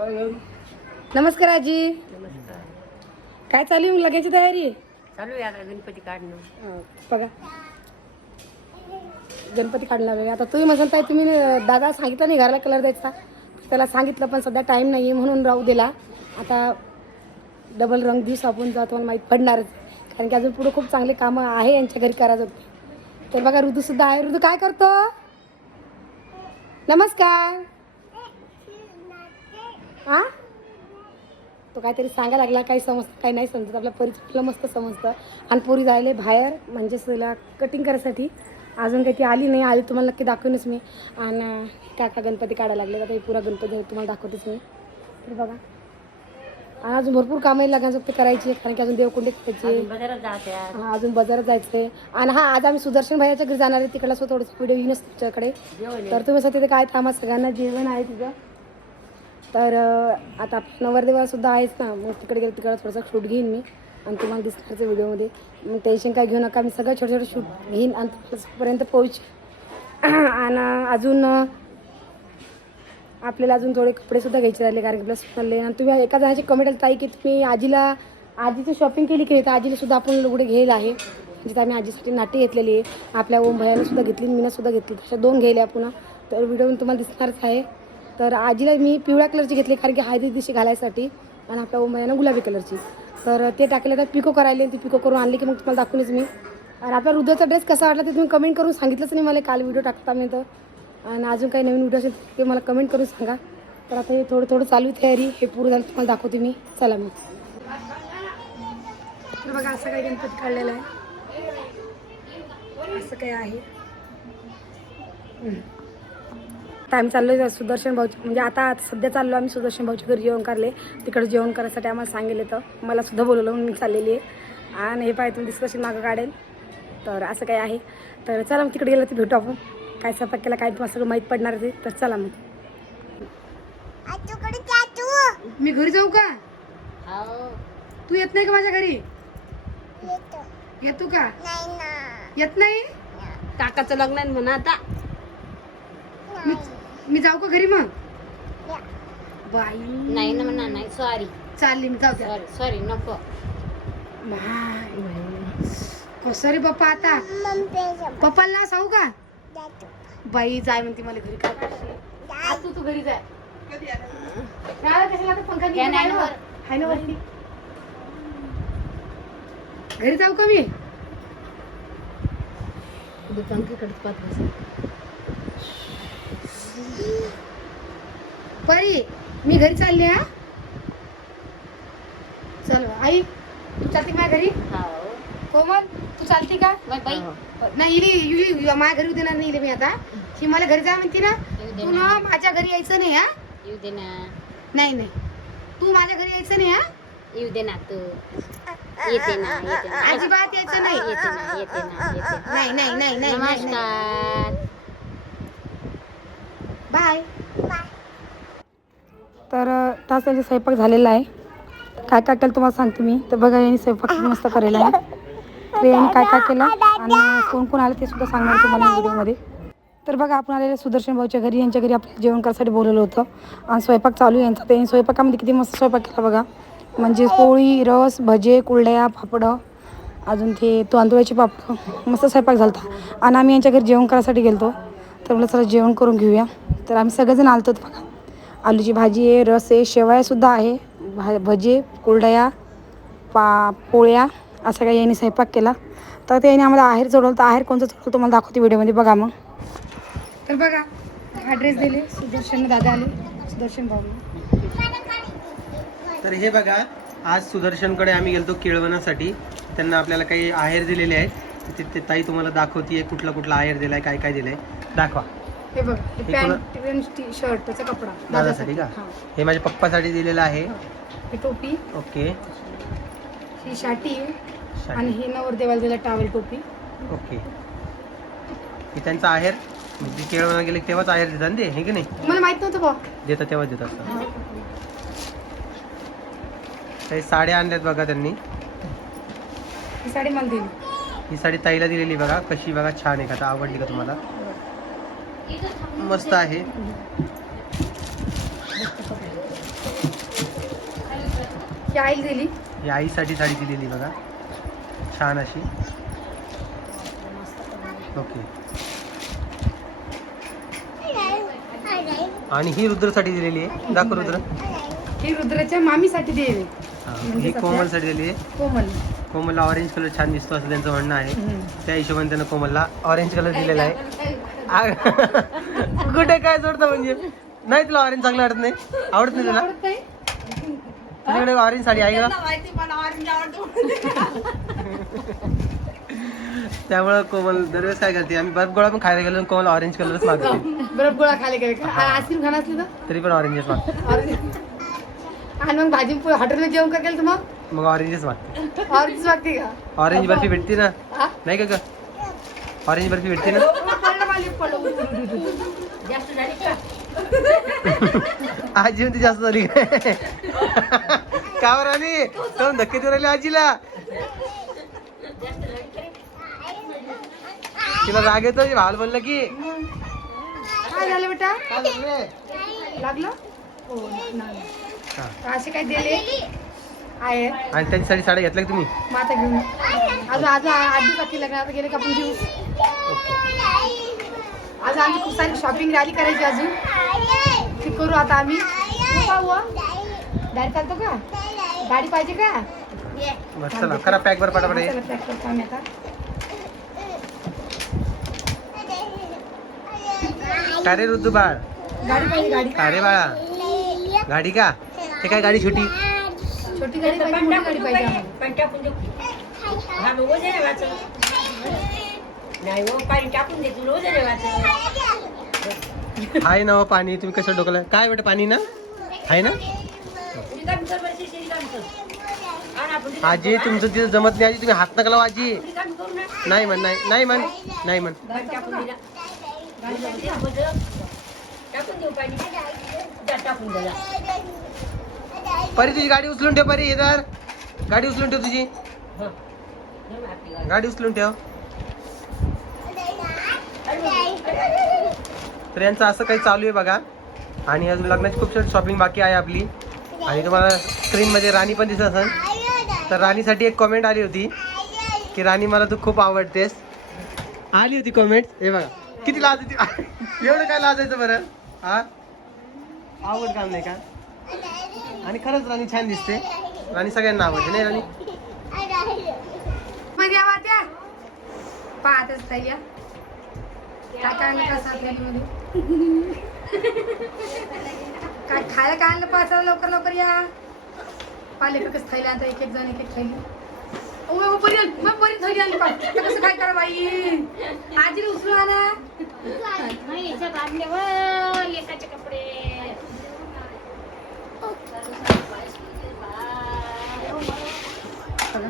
नमस्कार आजी. नमस्कार. काय चालू आहे लगायची तयारी? चालू आहे आता गणपती काढणं. बघा गणपती काढणार आहे आता. तुम्ही म्हणता ताई तुम्ही दादा सांगितलं नाही घराला कलर द्यायचा, त्याला सांगितलं पण सध्या टाईम नाही आहे म्हणून राहू दिला. आता डबल रंग दिवस आपण जातो मला माहीत पडणारच, कारण की अजून पुढे खूप चांगले कामं आहे यांच्या घरी करायचं. तर बघा ऋतूसुद्धा आहे. ऋतू काय करतो? नमस्कार. हां तो काहीतरी सांगायला लागला, काही समजतं काही नाही समजत. आपल्या पोरीचं मस्त समजतं. आणि पोरी जायले बाहेर म्हणजे तिला कटिंग करायसाठी. अजून काही ती आली नाही. आली तुम्हाला नक्की दाखवूनच मी. आणि काका गणपती काढायला लागले आता. पुरा गणपती तुम्हाला दाखवतेच मी. तर बघा आणि अजून भरपूर कामं लागणार ते करायची, कारण की अजून देवकुंडे करायचे, अजून बाजारात जायचं आहे. आणि हा आज आम्ही सुदर्शन भाईच्या घरी जाणार आहे. तिकडला थोडंसं व्हिडिओ येईनच तुमच्याकडे. तर तुम्ही तिथे काय थांबा, सगळ्यांना जेवण आहे तिथं. तर आता नवरदेवासुद्धा आहेच ना, मग तिकडे गेलं तिकडे थोडंसं शूट घेईन मी आणि तुम्हाला दिसणारचं व्हिडिओमध्ये. मग टेन्शन काय घेऊ नका, मी सगळं छोटे छोटे शूट घेईन आणि तुम्हालापर्यंत पोहोच. आणि अजून आपल्याला अजून थोडे कपडेसुद्धा घ्यायचे राहिले, कारण प्लस चालले. आणि तुम्ही एका जणाची कमेंट आली ताई की तुम्ही आजीची शॉपिंग केली की नाही, तर आजीलासुद्धा आपण लुगडे घ्यायला आहे. जिथं आम्ही आजीसाठी नाटी घेतलेली आहे. आपल्या ओम भैयानेसुद्धा घेतली, मीनासुद्धा घेतली, तशा 2 घ्यायला पुन्हा. तर व्हिडिओ तुम्हाला दिसणारच आहे. तर आजीला मी पिवळ्या कलरची घेतली, कारण की हळदी दिवशी घालायसाठी, आणि आपल्या ओम भैयानं गुलाबी कलरची. तर ते टाकले तर पिको करायला, ती पिको करून आणली की मग तुम्हाला दाखवूनच मी. आणि आपला हृदयाचा ड्रेस कसा वाटला ते तुम्ही कमेंट करून सांगितलंच नाही मला काल व्हिडिओ टाकता मी. तर आणि अजून काही नवीन व्हिडिओ असेल ते मला कमेंट करून सांगा. तर आता हे थोडं थोडं चालू तयारी, हे पूर्ण झालं तुम्हाला दाखवते मी. चला मग. तर बघा असं काही गणपती काढलेला आहे, असं काय आहे. आता आम्ही चाललो आहे सुदर्शन भाऊच्या, म्हणजे आता सध्या चाललो आम्ही सुदर्शन भाऊच्या घरी जेवण करले. तिकडे जेवण करायसाठी आम्हाला सांगितले, तर मला सुद्धा बोलवलं म्हणून मी चाललेली आहे. आणि हे पाहिजे तुम्ही डिस्कशन मागं काढेल. तर असं काय आहे. तर चला मग तिकडे गेलं तर भेटू आपण. काय स्वयंपाक केला काय तुम्हाला सगळं माहीत पडणार आहे. तर चला मग. मी घरी जाऊ का? तू येत नाही का माझ्या घरी? येतो का? येत नाही. काकाचं लग्न आहे म्हणा आता. मी जाऊ का घरी मग? बाई नाही ना म्हणा, नाही सॉरी. चालली मी, जाऊ. सॉरी नको. कसं रे बाप्पा, आता पप्पाला नाव सांगू का? बाई जाय म्हणते मला घरी. काय करशील? तू घरी जाय. पंखा आहे ना वरती. घरी जाऊ का मी? परी मी घरी चालली. हा चल आई, तू चालती माझ्या घरी? कोमल तू चालती का? नाही इली माझ्या घरी देणार नाही मी आता. ही मला घरी जा म्हणते ना. तू ना माझ्या घरी यायचं नाही. हा येऊ दे ना. नाही नाही, तू माझ्या घरी यायचं नाही. हा येऊ दे ना तू. येते ना, येते ना. अजिबात यायचं नाही. येते ना, येते ना, येते ना. नाही नाही नाही नाही. नमस्कार. बाय. तर तास त्यांचा स्वयंपाक झालेला आहे. काय काय केलं तुम्हाला सांगते मी. तर बघा यांनी स्वयंपाक मस्त केलेला आहे. तर यांनी काय काय केलं आणि कोण कोण आलं ते सुद्धा सांगणार तुम्हाला व्हिडिओमध्ये. तर बघा आपण आलेल्या सुदर्शन भाऊच्या घरी, यांच्या घरी आपल्याला जेवण करायसाठी बोलवलं होतं. आणि स्वयंपाक चालू आहे यांचा. त्यांनी स्वयंपाकामध्ये किती मस्त स्वयंपाक केला बघा. म्हणजे पोळी, रस, भजे, कुरड्या, पापडं, अजून ते तांदूळाचे पापड, मस्त स्वयंपाक झाला होता. आणि आम्ही यांच्या घरी जेवण करायसाठी गेलो. तर मला चला जेवण करून घेऊया. तर आम्ही सगळेजण आलतो. बघा आलूची भाजी आहे, रस आहे, शेवयासुद्धा आहे, भजे, कुरड्या, पोळ्या, असं काही यांनी स्वयंपाक केला. तर ते यांनी आम्हाला आहेर चढवलं. तर आहेर कोणतं चढवलं तुम्हाला दाखवते व्हिडिओमध्ये. बघा मग. तर बघा हा ड्रेस दिले सुदर्शन दादा आले, सुदर्शन भाऊ. तर हे बघा आज सुदर्शनकडे आम्ही गेलतो केळवणासाठी. त्यांना आपल्याला काही आहेर दिलेले आहेत. ते ताई तुम्हाला दाखवतीये कुठला कुठला आहेर दिलाय, काय काय दिलंय दाखवा. हे बघ पॅन्ट शर्ट त्याचा कपडा दादासाठी का? हे माझ्या पप्पासाठी दिलेलं आहे. ही टोपी. ओके. ही शाटी आणि ही नवरदेवाला दिला टावेल टोपी. ओके. हे त्यांचा आहेर म्हणजे केळवणा गेले तेव्हाच आहेर देतात ते, हे की नाही? मला माहित नव्हतं बा. देतात तेव्हाच देतात. काही साड्या आणल्यात बघा त्यांनी. ही साडी मला दिली. ही साडी ताईला दिलेली बघा. कशी बघा, छान आहे का? आवडली का तुम्हाला? मस्त आहे. ही आईला दिली. ही आईसाठी साडी दिलेली बघा, छान अशी. ओके. आणि ही रुद्रसाठी दिलेली आहे. दाखव रुद्र. ही रुद्राच्या मामीसाठी दिली. हा, ही कोमलसाठी दिलेली आहे. कोमल. कोमलला ऑरेंज कलर छान दिसतो असं त्यांचं म्हणणं आहे. त्या हिशोबाने त्यानं कोमलला ऑरेंज कलर दिलेला आहे. कुठे काय जोडतं म्हणजे? नाही तुला ऑरेंज चांगलं वाटत नाही? आवडत नाही तुला? तुझ्याकडे ऑरेंज साडी आहे का? त्यामुळे कोमल दरवेळेस काय करते, आम्ही बर्फ गोळा पण खायला गेलो कोमल ऑरेंज कलरच मागते. बर्फ गोळा खायला गेले आईस्क्रीम खाणार असली तरी पण ऑरेंजच मागते. आणि मग भाजी हॉटेलला जेवण काय केलं मग ऑरेंजच मागते. ऑरेंज मागते का? ऑरेंज बर्फी भेटते ना, नाही का ग? ऑरेंज बर्फी भेटते ना. आजी म्हणते जास्त झाली काय? का बरं आली? काहून धक्के देऊन राहिले आजीला? तिला राग येतो भाल बोललं की. काय झालं बेटा? काय झालं रे? लागलं? हा. असे काय दिले आहे? आणि त्याच्यासाठी साड्या घेतल्या का तुम्ही? मग आता घेऊन अजून अजून 8 दिवस बाकी लग्न, आता गेले का आपण घेऊ. आज आम्ही खूप सारी शॉपिंग रॅली करायची अजून ती करू आता आम्ही. गाडी चालतो का? गाडी पाहिजे का? बस चला करा पॅक बरं पटापट. चला पॅक करतो आम्ही आता. का रे ऋतू बाळ? गाडी पाहिजे गाडी. का रे बाळा? गाडी का? ते काय गाडी छोटी? छोटी गाडी पाहिजे, मोठी गाडी पाहिजे आम्हाला. आहे ना हो पाणी, तुम्ही कसं डोकलं? काय बेटा पाणी ना आहे ना? आजी तुमचं तिथं जमत नाही. आजी तुम्ही हात नका लावा आजी. नाही म्हण, नाही नाही म्हण, नाही म्हण. परी तुझी गाडी उचलून ठेव. परी इधर गाडी उचलून ठेव तुझी. गाडी उचलून ठेव. तर यांचं असं काही चालू आहे बघा. आणि अजून लग्नाची खूप सारी शॉपिंग बाकी आहे आपली. आणि तुम्हाला स्क्रीनमध्ये राणी पण दिसत असेल. तर राणीसाठी एक कमेंट आली होती की राणी मला तू खूप आवडतेस. आली होती कमेंट. हे बघा किती लाज होती. एवढं काय लाजायचं बरं? हा आवड काम नाही का? आणि खरंच राणी छान दिसते. राणी सगळ्यांना आवडते नाही राणी? मध्ये आवा त्या पाहतच ताई या काय काय आणलं कसं आपल्यामध्ये काय खायला काय आणलं पाहा लवकर लवकर या. पाहिले कसं थैली आणता एक एक जण एक एक थैली. ओ बरी मग बरी थैली आणली पाहा. कसं काय करा बाई? आजीला उचलून आणा. एकाचे कपडे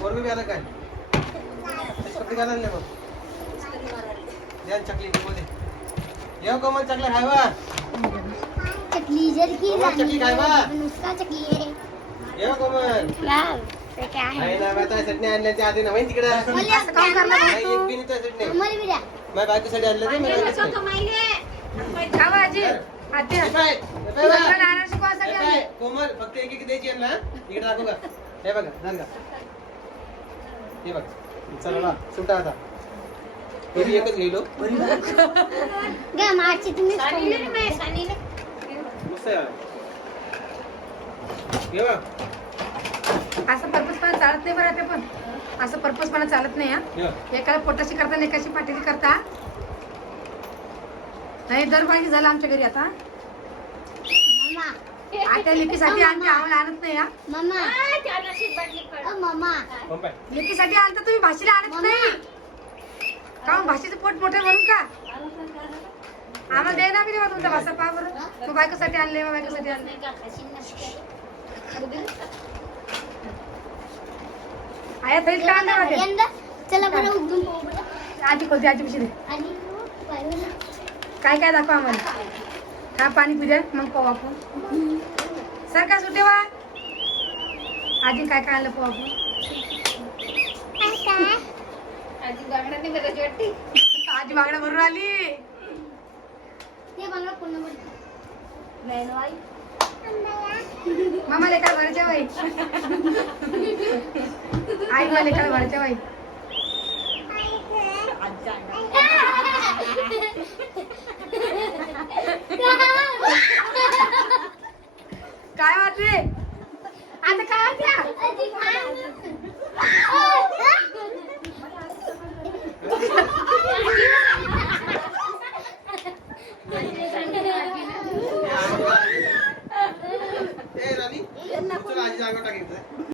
पोरगं बी आलं काय? कपडे घालायला नाही मग. द्या ना चकली मध्ये. येऊ कोमल चकल्या खायवा. चकली जर की कोमल चकली खायवा. नुसता चकली आहे. येऊ कोमल. लाल ते काय आहे? आहे ना आता चटणी आणल्याच्या आधी ना माहिती तिकडे. मला असं काम करला नाही एक बी नाही चटणी. मला बी द्या. माझ्या बायकोसाठी आणलं ते मला आणलंच नाही. खावा आजी. आजी हे पाय, हे पाय बा. नाना शिकवासाठी हे पाय, कोमल फक्त एक एक द्यायची आहे ना. इकडे दाखव का? हे बघा धर का. हे बघ चला बा सुटा आता. हे बी एकच घेलो. गा मारची तुम्ही मस्त आहे. हे बघ. असं पर्पजपणा चालत नाही बरं. ते पण असं पर्पजपणा चालत नाही. हा एकाला पोटाशी करता आणि एकाशी पाठीची करता. नाही दरबाजी झालं आमच्या घरी आता. मम्मा आता लेकीसाठी आणते आम्हाला आणत नाही. हा मम्मा ओ मम्मा कोण पाय? लेकीसाठी आणता तुम्ही भाषेला आणत नाही का? मग भाषेचं पोट मोठं म्हणून का? आम्हाला द्याय ना मी देवा तुमचा भाषा पहा बरं. मग बायकोसाठी आणले मग बायकोसाठी आणले. आया थैल का आणलं माझे? यंदा चला बरं उठून पाहू बरं. आजी कोणती आजी पिशी दे. आणि पाहिलं काय काय दाखवा आम्हाला. हा पाणी पिद्या मग पाहू आपण. सर का सुटे वा आजी काय काय आणलं पाहू आपण. काय आजी बांगडा नाही करायची वाटते. आजी मागणं भरून आली. ते मला पुन्हा बरं. बहनवाई मामा लेकर भरच्या बाई आई मला लेकर भरच्या बाई